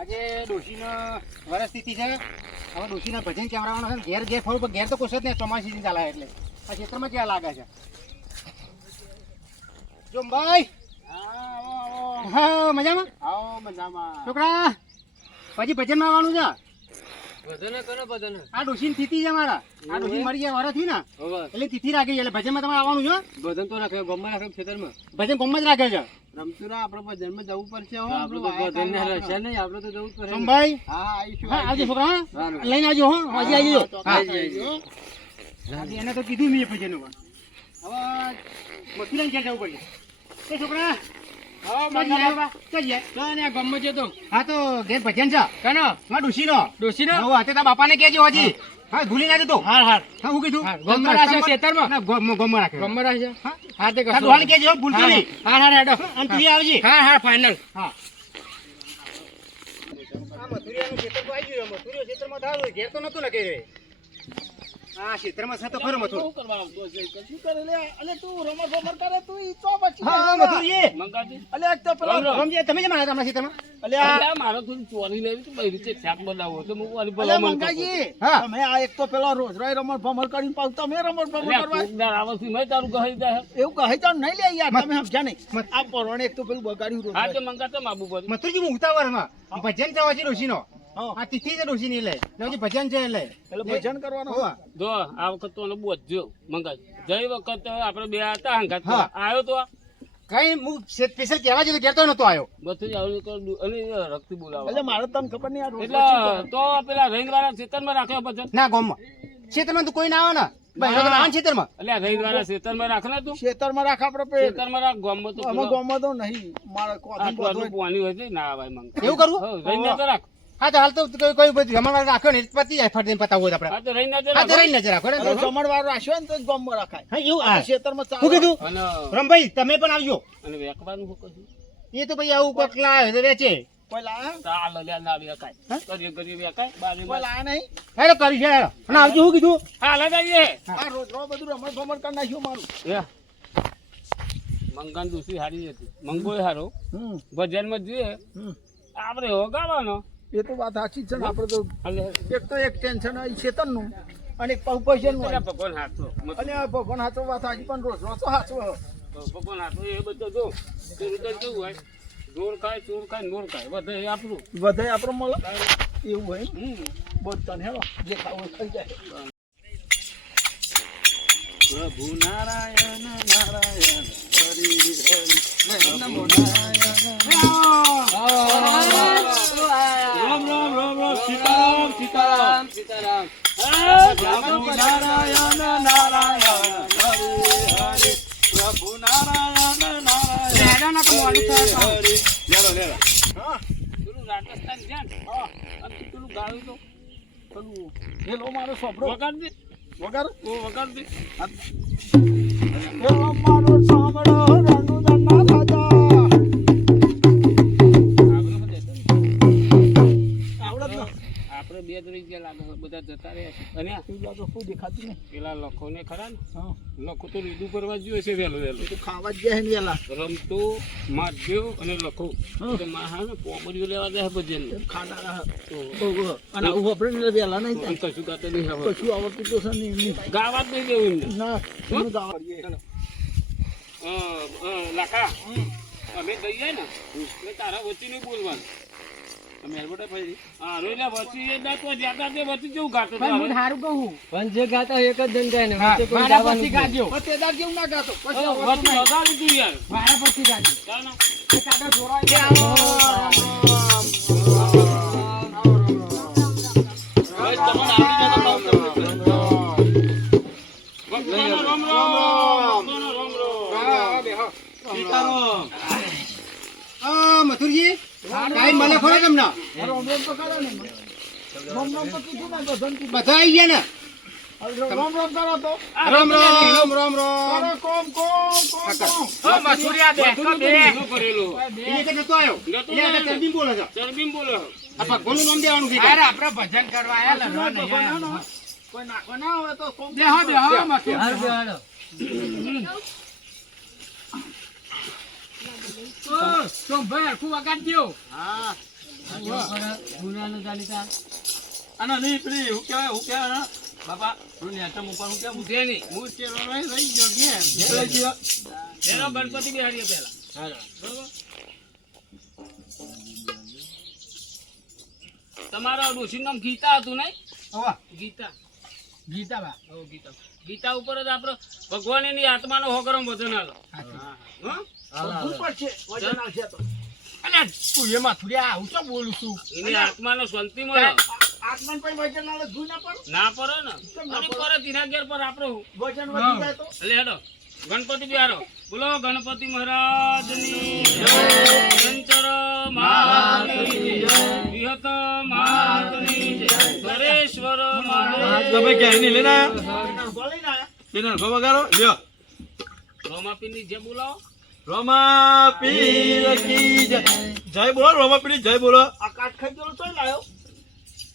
આજે ડોશીના વરસ તિથિ છે. હવે ડોશીના ભજન કેવડાવવાનો છે. ઘેર ઘેર ફરું પણ ઘેર તો કુછ જ નહીં. ચોમાસી સીઝન ચાલે એટલે આ ખેતરમાં ક્યાં લાગે છે જોમભાઈ? હા મજામાં? આવો મજામાં. છોકરા પછી ભજનમાં આવવાનું છે. ભજન કરો ભજન. આ ડોશીની તિથિ છે મારા. આ ડોશી મરી ગયા વરસથી ને હવે એટલે તિથિ રાખી છે. એટલે ભજનમાં તમારે આવવાનું છે. ભજન તો રાખે ગમમાં રાખે ખેતરમાં. ભજન ગોમમાં જ રાખે છે. રમતું ના આપણે ભજનમાં જવું પડશે. હો આપણે તો ભજન ને રસ્યા નહીં, આપણે તો જવું જ પડે. સોમભાઈ હા આવીશું. હા આવજો છોકરા. હા સારું. લઈને આવજો. હો હજી આવજો. હા આવજો. આજે એને તો કીધું મેં ભજનનું પણ હવે મથુરાને ક્યાં જવું પડશે એ છોકરા? હા તો ઘેર ભજન છે. કનો? ડોશીનો. ડોશીનો? હા તે તારા બાપાને કહેજો હજી. હા ભૂલી ના જતો. હા હા હા હું કીધું ગોમમાં રાખે ખેતરમાં. ના ગોમમાં રાખે. ગોમમાં રાખે. હા હા તે કસો. ડોહાને કહેજો ભૂલતો નહીં. હા હા હેડો. અને તું આવજે. હા હા ફાઇનલ. હા આ મથુરિયાનું ખેતર તો આવી ગયું. મથુરિયો ખેતરમાં થાવ ઘેર તો નતું લખી રે. હા ખેતરમાં છે તો ખરો મથુર. શું કરવા આવતો છે? કશું કરે લે. અલે તું રમર રમર કરે તું ઈ તો પછી. હા મથુરિયે મંગાજી. અલે એક તો પેલો રમજી તમે જ મારા તમારા ખેતરમાં. અલે આ મારો થોડી ચોરી લેવી તો બઈ રીતે શાક બનાવો તો હું વાલી ભલા મન મંગાજી. હા તમે આ એક તો પેલો રોજ રોજ રમણ ભમર કરીને પાવ તમે રમણ ભમર કરવા કોકદાર આવથી મેં તારું કહી દે. એવું કહે તો નહીં લે યાર તમે સમજ્યા નહીં. આ પરણે એક તો પેલું બગાડ્યું રોજ હા રોજ. તો મંગાતો માબુ પર. મથુરજી હું ઉતાવળમાં ભજન છે હજી ડોશીનો. હા. આ તિથિ છે ડોશીની એટલે હજી ભજન છે એટલે એટલે ભજન કરવાનું હોવા. જો આ વખત તો ને બોજો મંગાજી. જઈ વખત આપણે બે હતા હંગાત. હા. આવ્યો તો આ કઈ હું સ્પેશિયલ કહેવા જતો ઘેર તો નતો આવ્યો. બધું જ આવ્યું તો અને રક્તિ બોલાવો. એટલે મારે તને ખબર નહીં આ રોજ એટલે તો પેલા રહીવાળા ખેતરમાં રાખ્યો ભજન. ના ગોમમાં ક્ષેત્રમાં તો કોઈ ના આવે ને ભાઈ ના આવે ક્ષેત્રમાં. એટલે રહીવાળા ખેતરમાં રાખ ને તું. ખેતરમાં રાખ આપણે પેટ ખેતરમાં રાખ ગામમાં તો અમે ગામમાં તો નહીં મારે કોથમ આટલું પાણી હોય છે ના આવે મંગ. એવું કરવું? રહીને તો રાખ. હા તો હાલ તો કોઈ બધું અમારે રાખ્યો ને પતી જાય ફટ દઈને પતાવું હોય આપણે. હા તો રહીને તો હા તો રાખ. રહીને નજર રાખો ને. જમણવાર રાખ્યો ને તો જ ગામમાં રાખાય હા એવું હા ખેતરમાં શું ચાલે કીધું અને રમભાઈ તમે પણ આવજો. અને વેકવાનું શું કશું? એ તો ભાઈ આવું કોક લાવે તો વેચે. કોઈ લાયા ચાલ લ્યા ના વેકાય. કરીએ કરીએ વેકાય. બારી કોઈ લાયા નહીં હેલો કરી છે હેલો. અને આવજો શું કીધું? હા લગાઈએ. આ રોજ રોજ બધું રમણ ભમર કરી નાખ્યું મારું. મંગાન દૂસરી હારી હતી. મંગોય હારો. હમ ભજનમાં જોઈએ હમ આપણે હોગાવાનો. એ તો વાત સાચી છે ને આપણે તો એટલે એક તો એક ટેન્શન હોય ખેતરનું અને એક પૈસાનું હોય. ભગવાન હાથો. અને આ ભગવાન હાચો વાત સાચી પણ રોજ રોજ તો હાચો ભગવાન હાથો એ બધો જો તે રીતે કેવું હોય જોર ખાય ચોર ખાય નોર ખાય બધે એ આપણું. વધારે આપણે મળે એવું હોય હમ. બોલતા હેલો જે ખાવું થઈ જાય. પ્રભુ નારાયણ નારાયણ હરિ હરિ નમો નારાયણ. રામ રામ રામ રામ સીતારામ સીતારામ સીતારામ. પ્રભુ નારાયણ નારાયણ હરિ હરિ પ્રભુ નારાયણ નારાયણ હરિ. લેલો લેલો. પેલું રાજસ્થાન જ્યાં ને અને પેલું ગાયું તો પેલું પેલો મારો સોપડો વગાડ દે વગર વગાડ દે. પેલો મારો સાંભળો રણુદનના રાજા આવડત ન આપણે બે ત્રણ ગયા લાગે છે, બધા જતા રહ્યા છે. અને પેલા તો કોઈ દેખાતું નહીં. પેલા લખો ને ખરા ને હા લખો તો રીડું કરવા જોઈએ છે વહેલું વહેલું. તો ખાવા જ જાય ને વેલા રમતો માધ્યો અને લખો એટલે માં હા ને પોમરીઓ લેવા જાય ભજન ખાના અને આવું આપણે વેલા નહીં થાય. કશું ગાતો નહીં હવે. કશું આવડતું તો છે નહીં એમની. ગાવા જ નહીં દેવું એમને. ના એમનું ગાવા લાખા અમે દઈએ ને એટલે તારા વચ્ચે નહીં બોલવાનું. તમે હેલ્મેટ ફરી હા રોઈલા વચ્ચે એ દાંત જ્યાદા તે વચ્ચે કેવું ગાતો પણ હું સારું કહું. પણ જે ગાતા એક જ દંડાય ને હા, વચ્ચે કોઈ મારા ગાવાનું પછી જ ગાજો. પતેદાર જેવું ના ગાતો પછી વચ્ચે આવડતું નહીં. લગાડી તું યાર. મારા પછી ગાજો. ચાલો. એ કાકા જોરાય છે. બસ તમને આવડી જાય તો કામ કરવું. ભગવાનનો રામ રામ. ભગવાનનો રામ રામ. સીતારામ. આ મથુરજી ટાઈમ મળે ખરો તમને? રોમ રોમ તો કરો ને રોમ રોમ તો કીધું ને બધાને કીધું. બધા આવી ગયા ને? રોમ રોમ કરો તો રામ રામ રામ કરો રામ. કોમ કોમ કોમ કોમ. બધું ભેગું કરેલું. એ કે નતો આવ્યો. નતો એ આ આવ્યો. ચરબી બોલે છે. ચરબીમ બોલો. આ ભગવાનનું નામ દેવાનું છે. અરે આપણે ભજન કરવા આયા ભગવાન ના કોઈ નાખવા ના આવે તો કોમ બેહો બેહો મથુર. હારું બેહાડો. તો ભાઈ આખું વગાડજો. હા ગુનાનું જાણીતા અને નહીં પેલી હું કહેવાય ને બાપા પેલું નેચમ ઉપર હું કેમ ઉઠે નહીં હું ચેલો રહી ગયો કે એનો ગણપતિ બિહારીએ પહેલા બરોબર તમારા ડોશીનું નામ ગીતા હતું નહીં હોવા ગીતા ગીતા બા ગીતા ઉપર જ આપણે ભગવાનની આત્માનો હોગરમ વજન આલો ભૂલ પડશે વજન આવશે તો અલ્યા તું એમાં થોડી હું તો બોલું છું એની આત્માનો શાંતિ મળે આત્માન પણ વજન આવે ભૂલ ના પડે ના પડે ને અને પર તેના ઘેર પર આપણે વજન વધી જાય તો એટલે હેડો ગણપતિ બિહારો બોલો ગણપતિ મહારાજની જય શંકર મહારાજની જય વિહત મહારાજની જય નરેશ્વર મહારાજ તમે ક્યાં ની લેના બોલીને આયા તેના ગો વગાડો લ્યો રોમાપીની જે બોલાવો રોમા પીર કી જય બોલો રોમા પીર જય બોલો આ કાટ ખાઈ ગયો તો લાયો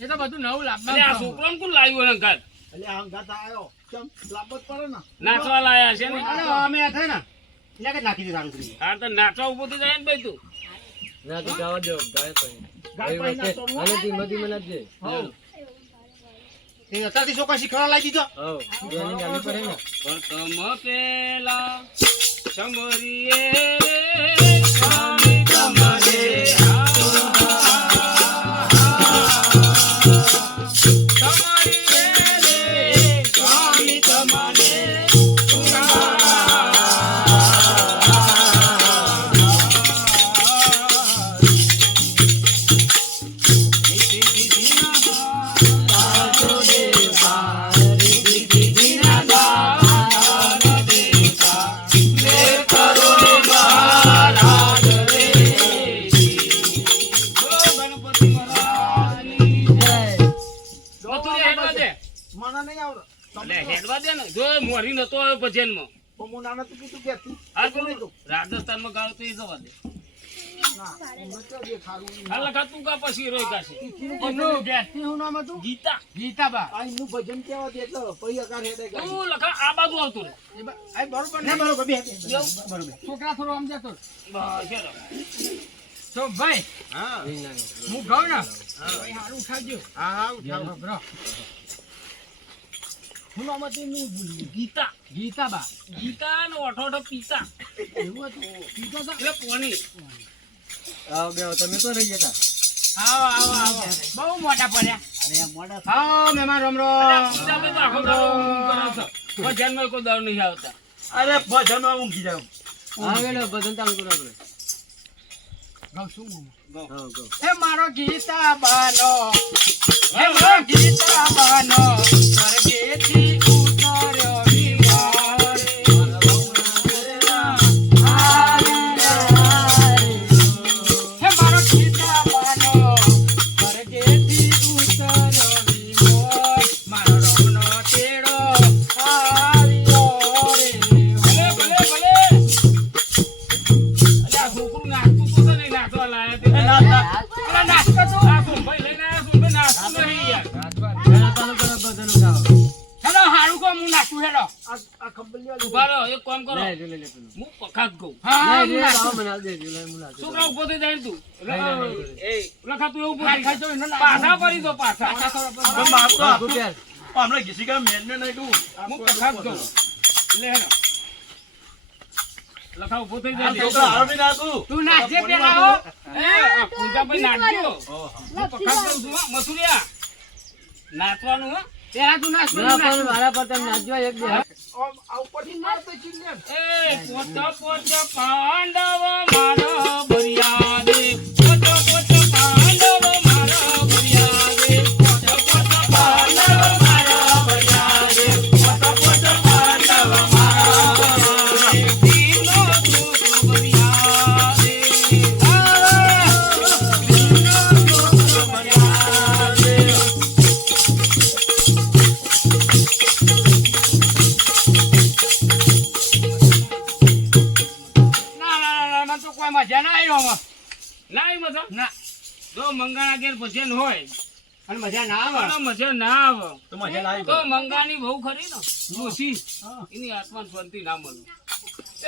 એ તો બધું નવું એટલે આ લાવવાનું છોકરાને કોણ લાવ્યું એને ઘર એટલે આ ગાતા આયો કેમ લાબત પડે ને નાચવા લાયા છે ને અરે અમે આ થાય ને એટલે કે નાખી દીધા તારું હા તો નાચવા ઉભો થઈ જાય ને ભાઈ તું ના તો જવા દો ગાય ગાય પાઈ ના તો અને ધીમે ધીમે નાખજે તે અત્યારથી છોકરા શીખવાડવા લાગી દીધો હવ એની ગાલી પડે ને પ્રથમ પેલા સમરીએ રે સ્વામી તમારે સ્વામી તમારે મને નહીં આવડે એટલે હેડવા દે ને જો મોરી નતો આવ્યો ભજનમાં તો હું નાના તો કીધું કે આ પેલું રાજસ્થાનમાં ગાળો તો એ જવા દે આ લખા તું કા પછી રોઈ કાશે એનું ગેસથી શું નામ હતું ગીતા ગીતા બા આ એનું ભજન કેવા દે તો પછી અકાર હેડે ગાય તું લખા આ બાજુ આવતું રે આ બરોબર ના ને બરોબર બે બરોબર છોકરા થોડો આમ જતો બસ હેડો. તો ભાઈ હા હું કહું ને ભાઈ હારું ઉઠાવજો હા હા ઉઠાવ બરો હું નામ હતું એનું ભૂલ્યું. ગીતા ગીતા બા ગીતા ને ઓઠો પિતા એવું હતું ગીતા બા એટલે પોની આવો બે તમે તો રહી જતા આવો આવો આવો બહુ મોટા પડ્યા અરે મોડા હા મહેમાન રામ અરે રામ પૂજા તો આખો દાડો ઊંઘ કરો છો ભજનમાં કોઈ દાડો નહીં આવતા અરે ભજન માં ઊંઘી જાવ હા વેલો બદન ચાલુ કરો આપણે ગાવ શું ગો. એ મારો ગીતા બાનો એ મારો ગીતા બાનો સ્વર્ગેથી ઉતર્યો વિમારે હે મારો ગીતા બાનો સ્વર્ગેથી ઉતર્યો વિમાર મારો રમનો તેડો આવ્યો રે ભલે ભલે ભલે અલ્યા આ છોકરું નાચતું તો નહીં નાચવા લાયા તે અલા નાચતો તો આ ભાઈ લઈને આયા છું ભાઈ નાચતું નહીં યાર હેલો હારું કો હું નાખું હેલો આ ખંભલિયા ઉભા રહો એક કામ કરો હું પખાત ગઉં હા છોકરા ઉભો થઈ જાય ને તું એ લખા તું એવું ઉભો થઈ ખાઈ જાય. જો ને પાછા ફરી દો પાછા હમણાં ઘીસી કા મેન ને નહીં કહું હું પખાત ગઉં લે હેલો લખા ઉભો થઈ જાય છોકરા હારો નહીં નાખું તું નાચજે પેલા હો એ પૂજાભાઈ નાચજો હું પખાત ગઉં છું હો, મથુરિયા નાચવાનું હો પેલા તું નાચ મારા પર તમે નાચવા એક બે આ ઉપરથી મારતો ચીલે એ પોચ પોચ પાંડવ મારા ભરિયા દે પોચ પોચ પાંડવ મારા ભરિયા દે પોચ પોચ પાંડવ મારા ભરિયા દે પોચ પોચ પાંડવ મારા ભરિયા દે દીનો દુખ ભરિયા દે દીનો દુખ ભરિયા દે ના મને તો કોઈ મજા ના આવી આમાં ના આવી મજા ના જો મંગાના ઘેર ભજન હોય અને મજા ના આવે પણ મજા ના આવે તો મજા લાવી તો મંગાની બહુ ખરી ને ડોશી એની આત્મા શાંતિ ના મળે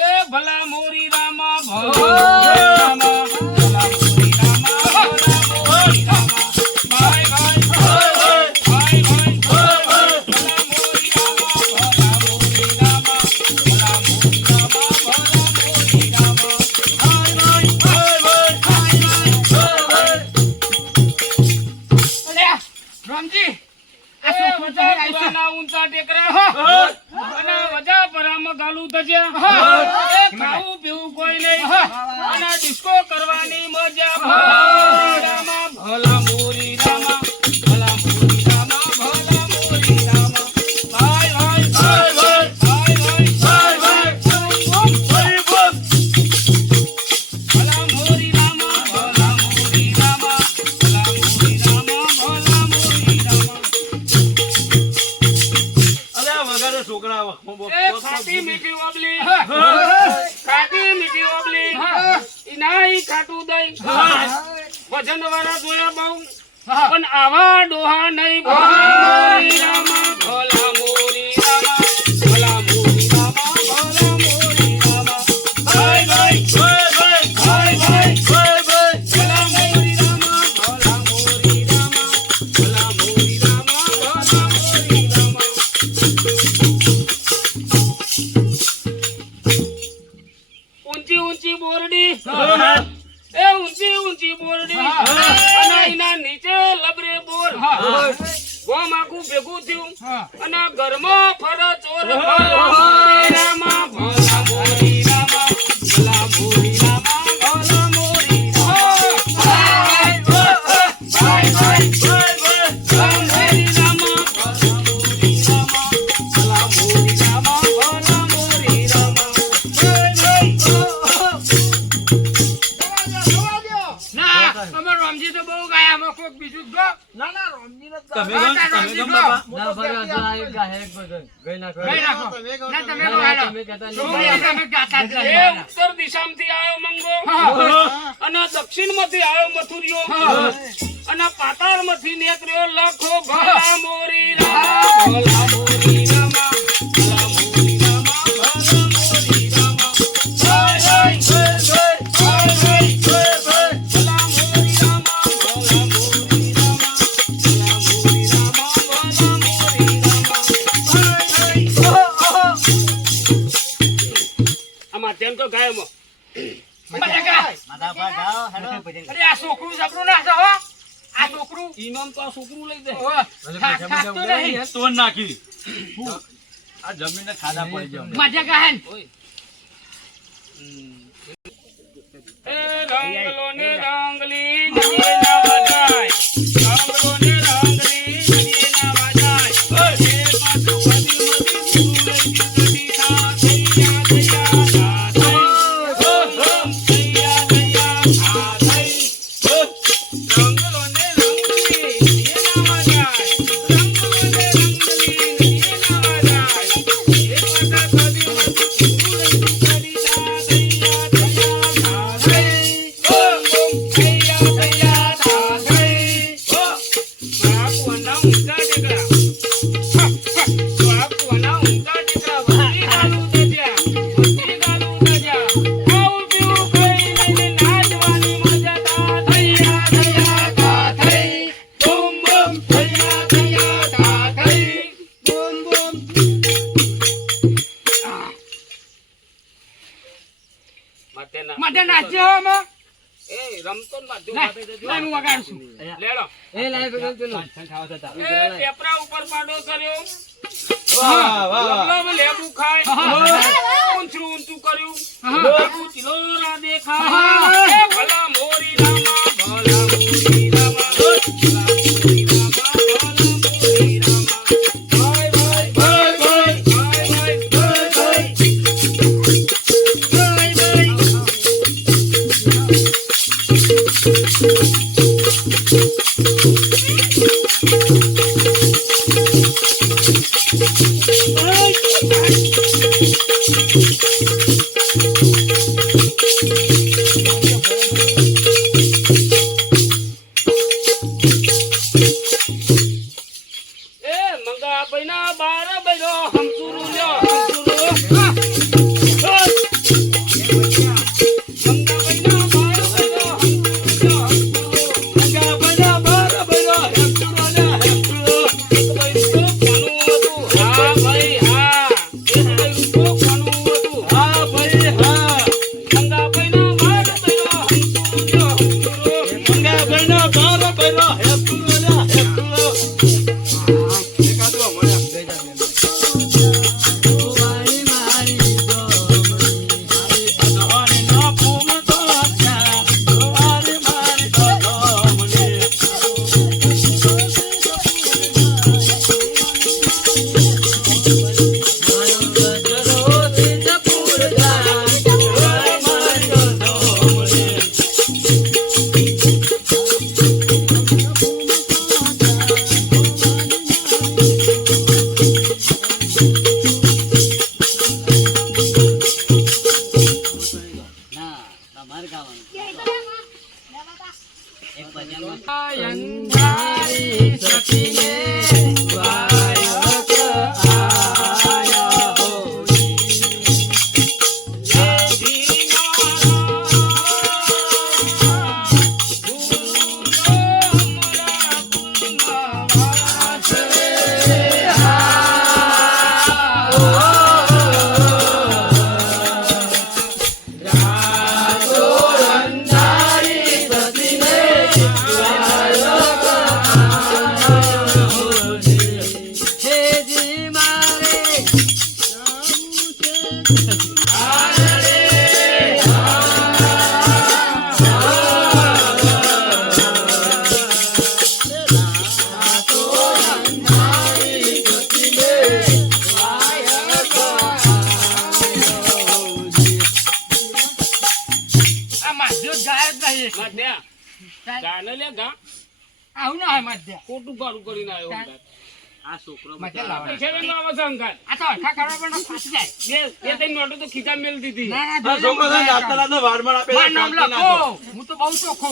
એ ભલા મોરી રામા ભલા મોરી રામા ભલા મોરી ભલા ટેકરા અને વજા પરામાં ગાલું તજ્યા એ ખાવું પીવું કોઈ નહીં અને ડિસ્કો કરવાની મજા ભલા મોરી રામા ભલા મોરી રામા ભલા મોરી રામા ભાઈ ભાઈ ભાઈ ભાઈ ભાઈ ભાઈ ભલા મોરી રામા ભલા મોરી રામા ભલા મોરી રામા ભલા મોરી રામા અરે આ વગાડે છોકરા એ ખાટી મીઠી ઓબલી ખાટી મીઠી ઓબલી ઇનાઈ ખાટું દઈ વજન વાળા જોયા બહુ પણ આવા ડોહા નહીં ભલા રામા ભલા મોરી રામા ભલા મોરી રામા ભલા મોરી રામા ભાઈ ભાઈ ભાઈ ભાઈ ભાઈ ભાઈ ભલા મોરી રામા ભલા મોરી રામા ભલા મોરી રામા ભલા મોરી રામા ઊંચી ઊંચી બોરડી એ ઊંચી ઊંચી બોરડી અને એના નીચે લબરે બોર ગોમ આખું ભેગું થયું અને ઘરમાં ફરે ચોર ભલા મોરી રામા ભલા મોરી રામા ભલા મોરી રામા ભલા મોરી રામા ભાઈ ભાઈ ભાઈ ભલા મોરી રામા ભલા મોરી રામા ભલા મોરી રામા ભલા મોરી રામા ના અમાર રામજી તો બહુ ગાયા અમે કોક બીજું ગો ના ના રામજી તમે ગમ બાપા ના ભલે જરા એક ગાય એક ભજન ગઈ નાખો ગઈ નાખો ના તમે ગો હાલો તમે કહેતા તમે ગાતા જ નહીં. એ ઉત્તર દિશામાંથી આવ્યો મંગો અને દક્ષિણમાંથી આવ્યો મથુરિયો અને પાતાળમાંથી નીકળ્યો લખો ભલા મોરી રામા ભલા મોરી રામા ભલા મોરી રામા ભલા મોરી રામા ભાઈ ભાઈ ભાઈ ભાઈ ભલા મોરી રામા ભલા મોરી રામા ભલા મોરી રામા ભલા મોરી રામા ભાઈ આમાં તેમ તો ગાયમાં અરે આ છોકરું જબરું ના છે હો આ છોકરું ઈનામ તો આ છોકરું લઈ દે ખાતો નહીં તો નાખી આ જમીને ખાધા પડી જાવ મજા ગાહન એ રંગલો ને રંગલી નદી ના વજાય રંગલો ને રંગલી નદી ના વજાય એ પાછો વધી મધી સુરઈ ગડી થા થૈયા થૈયા થા થૈયા થૈયા થા થઈ રંગલો ને રંગલી નદી ના વજાય રંગલો ને રંગલી નદી ના વજાય એ પાછો વધી મધી સુરઈ ગડી થા થૈયા થૈયા થા થઈ થૈયા થૈયા થા થઈ બાપુના ઊંચા ટેકરા બાપુના ઊંચા ટેકરા વસ્તી ગાલું દજ્યા આવું પીવું કઈ નહીં નાચવાની મજા તા થૈયા થૈયા થા થઈ બૂમ બૂમ થૈયા થૈયા થા થઈ બૂમ બૂમ માટે નાચ્યો અમે એ રમતો ન માધ્યમ માટે જજો હું વગાડું છું લેડો એ લાઈ ભજન પેલું એ પેપરા ઉપર પાડો કર્યો વાહ વાહ લગલો લેબુ ખાય ઊંચું ઊંચું કર્યું બાબુ ચિલોરા દેખાય એ ભલા મોરી રામા ભલા મોરી રામા ભલા મોરી રામા ભલા મોરી રામા ભાઈ ભાઈ ભાઈ ભાઈ ભાઈ ભાઈ ભાઈ ભાઈ મંગા બૈના બાર બૈનો હમસુરુ લ્યો હમસુરુ મંગા બૈના બાર બૈનો હમસુરુ લ્યો હમસુરુ મંગા બૈના અંધારી સતીને વાયક આયા હોજી. દેવી આવું ના હોય મધ્યા ખોટું ગાડું કરીને આવ્યો આ છોકરો મધ્યા લાવો. પૈસા લઈને લાવો છો અંગાત. આ તો હરખા કરવા પણ ફાટી જાય. બે ત્રણ નોટો તો ખીચા મેલ દીધી. ના, ના, આ જોજો છોકરો મધ્યા જાતના જાતના વાડમાં આપે મારું નામ લખો. હું તો બહુ ચોખ્ખો.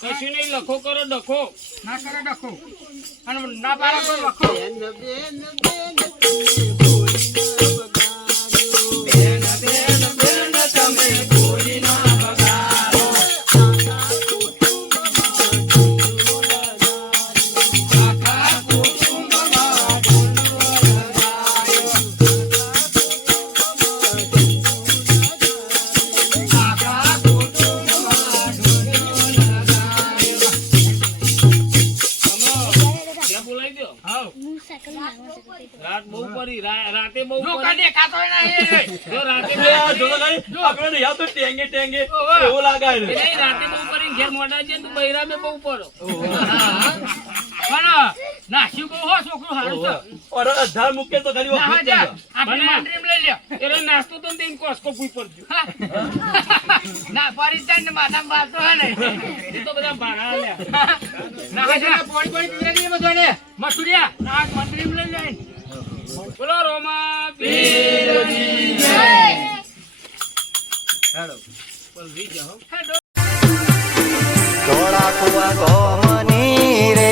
કશું નહીં, લખો કરો ડખો. ના કરે ડખો. અને ના પાડો તો લખો. ત્યાં બોલાવી દો. હાઉ. રાત બહુ પડી, રાતે બહુ જો પડી. કાઢે કાતો નહીં. જો રાતે એ આ જોતો નહીં, આપણે નહીં, આ તો ટેંગે ટેંગે ઓહો. એવો લાગાય ને. નહીં, રાતે બહુ પડી ઘેર મોટા છે તો બૈરામે બહુ પડો. પણ નાસ્યું બહુ હો છોકરું હારું છે. ઓર અધાર મૂકે તો ખાલી ના, હા, વખત જા. જ. આપણી બના. માંડરીમ લઈ લ્યો. એટલે નાસ્તો તો તેને કોસકો પૂઈ પડજો. હા. ના પડી જાય ને માથામાં બાલતો હે ને. એ તો બધા ભાડા આલ્યા. ના હા, જા. પોણી પીવડાવી દઈએ બધાને. મસુરિયા ના માંડરીમ લઈ લે. બોલો રોમા પીરની જય. ધોળા કુવા ગોમની રે